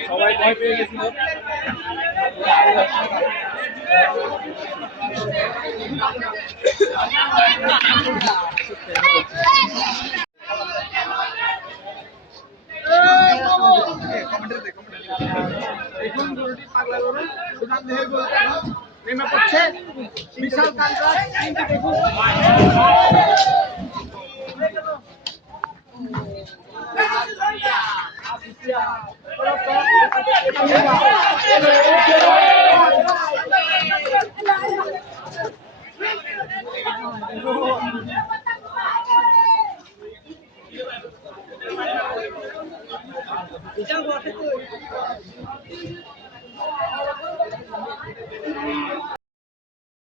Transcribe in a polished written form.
সবাই ভয় পেয়ে গেছিল। এখন গরুটি পাগলা গরু সুনাম দেহের গরু এখন নেমে পড়ছে বিশাল কালরা কিন্তু দেখুন এটা বটে তো